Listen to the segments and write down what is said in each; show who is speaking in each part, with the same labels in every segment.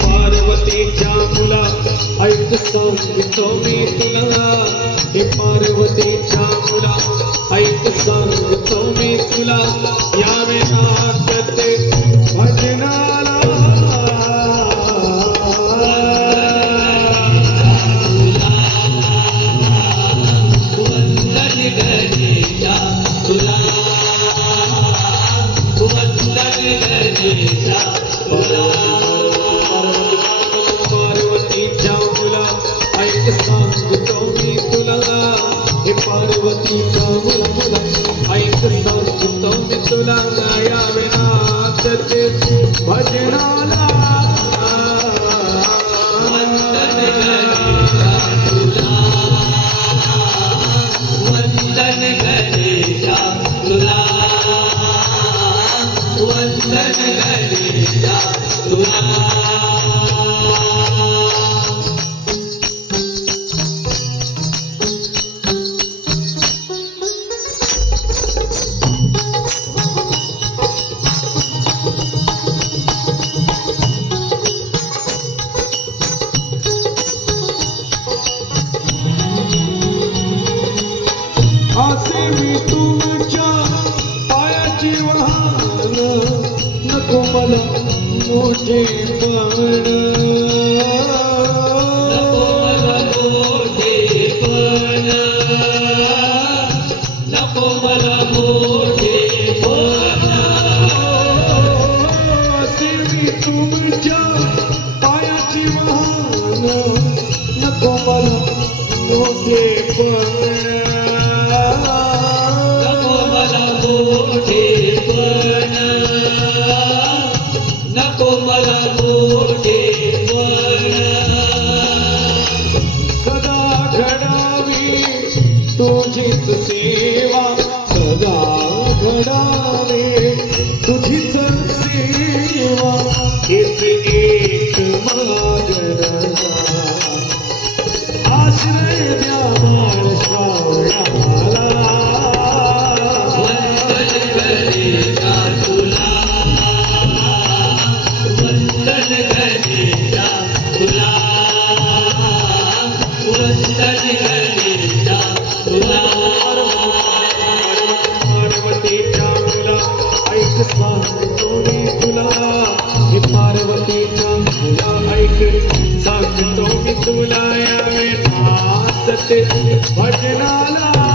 Speaker 1: पार्वतीच्या मुला ऐक सांगतो मी तुला. हे पार्वती तुला यावे नाचते भजनाला.
Speaker 2: तुला पार्वती गणेशा तुला
Speaker 1: पार्वतीच्या मुला. तुला तुला यावे नाचते भजनाला.
Speaker 2: तुला
Speaker 1: मी तुमच्या पायाची वाहन नको मला मोठे पण
Speaker 2: नको मला मोठेपण नको मला मोठेपण
Speaker 1: असे मी तुमच्या पायाची वाहन नको मला मोठे पण तुझीच सेवा
Speaker 2: तुला.
Speaker 1: हे पार्वतीच्या तुला ऐक. सांगतो मी तुला यावे नाचते भजना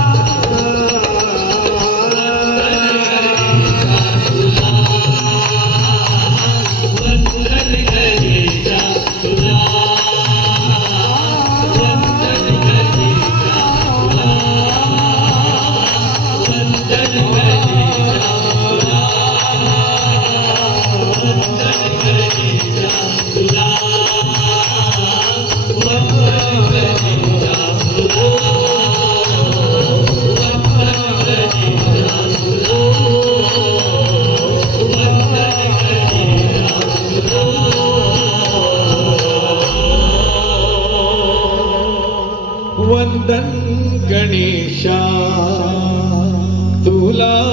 Speaker 1: तुला